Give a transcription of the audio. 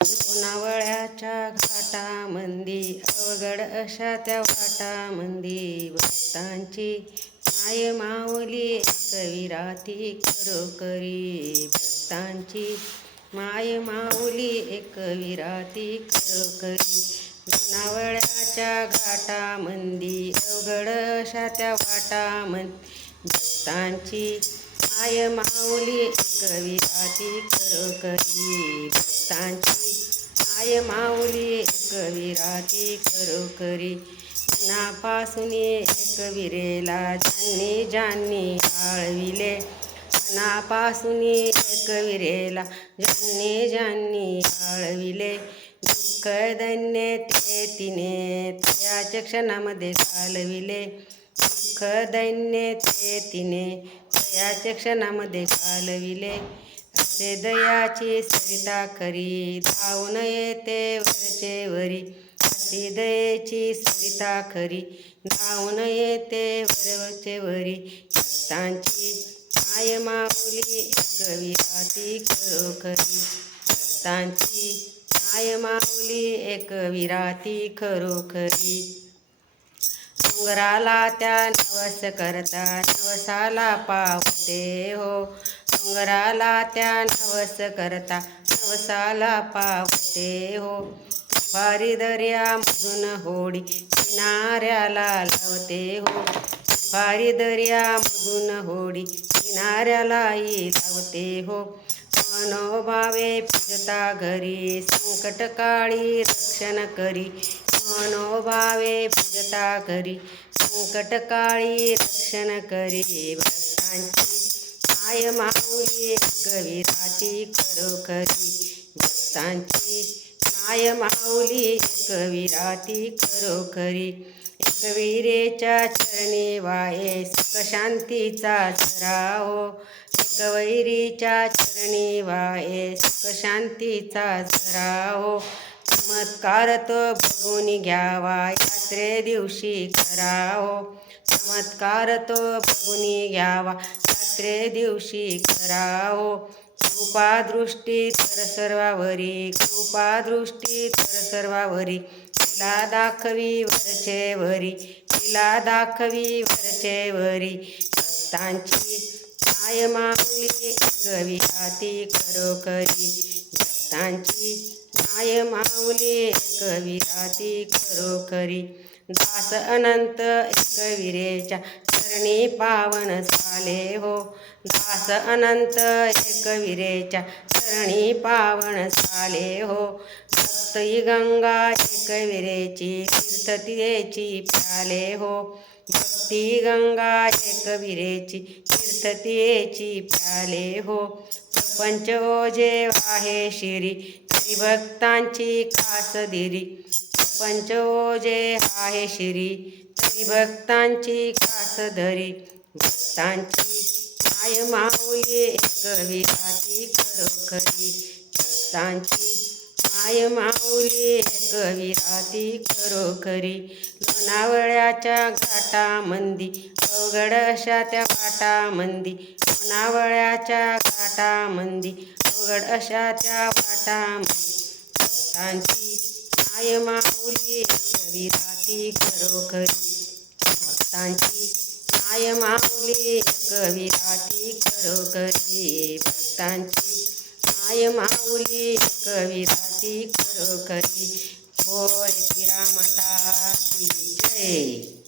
लोणावळ्याच्या घाटामंदी अवघड अशा त्या वाटामंदी भक्तांची माय माऊली एकविराती खरोखरी. भक्तांची माय माऊली एकविराती खरोखरी. लोणावळ्याच्या घाटामंदी अवघड अशा त्या वाटामंदी भक्तांची माय माऊली एकविराती करी भक्तांची. माय माऊली एकविराती करी मनापासून एकविरेला ज्यांनी ज्यांनी आळविले. मनापासून एकविरेला ज्यांनी ज्यांनी आळविले. दुःख दैन्य ते तिने त्याच्या क्षणामध्ये चालविले दुःख दैन्य ते तिने दयाच्या क्षणामध्ये घालविले. असे दयाची सरिता खरी धावून येते वरचे वरी. अशी दयेची सरिता खरी धावून येते वरवरचे वरी. भक्तांची माय माऊली एकविराती खरोखरी भक्तांची माय माऊली एकविराती खरोखरी डोंगराला त्या नवस करता नवसाला पावते हो. डोंगराला त्या नवस करता नवसाला पावते हो. फारी दर्यामधून होडी किनाऱ्याला लावते हो. फारी दर्यामधून होडी किनाऱ्यालाही लावते हो. मनोभावे फिरता घरी संकटकाळी रक्षण करी. मनोभावे पूजता करी संकटकाळी रक्षण करी भक्तांची माय माऊली कविराती खरोखरी भक्तांची माय माऊली कविराती खरोखरी एकवीरेच्या चरणी वाये सुख शांतीचा झराओ एकवैरीच्या चरणी वाये सुख शांतीचा झराओ चमत्कार तो बघून घ्यावा यात्रे दिवशी करावो. चमत्कार तो बघून घ्यावा यात्रे दिवशी करावो. कृपादृष्टी तर सर्वावरी कृपादृष्टी तर सर्वावरी. तिला दाखवी वरचे वरी तिला दाखवी वरचे वरी. भक्तांची माय माऊली हाती खरोखरी भक्तांची माय माऊली कविराती खरोखरी दास अनंत एकविरेच्या चरणी पावन झाले हो. दास अनंत एकविरेच्या चरणी पावन झाले हो. भक्ती गंगा एकविरेची तीर्थतिरेची प्याले हो. भक्ती गंगा एकविरेची तीर्थतिरेची प्याले हो. प्रपंच हो ओझे वाहे शिरी भक्तांची कास दिरी पंच हाय आहे शिरी. तरी भक्तांची कास धरी भक्तांची माय माऊली एक विराती खरोखरी. भक्तांची माय माऊली एक विराती खरोखरी. लोणावळ्याच्या घाटामंदी अवघड अशा त्या वाटामंदी लोणावळ्याच्या घाटामंदी अवघड अशा त्या वाटामंदी भक्तांची माय माऊली कविराती खरोखरी. भक्तांची माय माऊली कविराती खरोखरी. भक्तांची माय माऊली कविराती खरोखरी. बोल श्रीरामाता की जय.